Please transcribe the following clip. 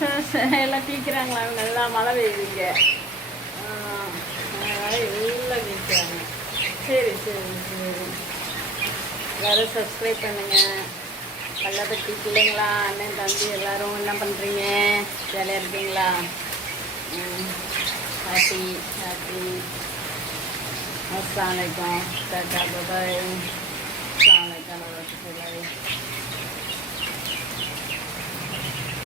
எல்லாம் கிளிக்கிறாங்களா? அவங்க எல்லாம் மழை பெய்யுதுங்க. அதனால் எல்லாம் கிளிக்கிறாங்க. சரி சரி சரி. எல்லோரும் சப்ஸ்கிரைப் பண்ணுங்கள். கள்ளப்பட்டி பிள்ளைங்களா, அண்ணன் தம்பி எல்லோரும் என்ன பண்ணுறீங்க? ஜாலியாக இருக்கீங்களா? Happy happy. அஸ்ஸலாமு அலைக்கும். டாடா பாய். அஸ்ஸலாமு அலைக்கும்.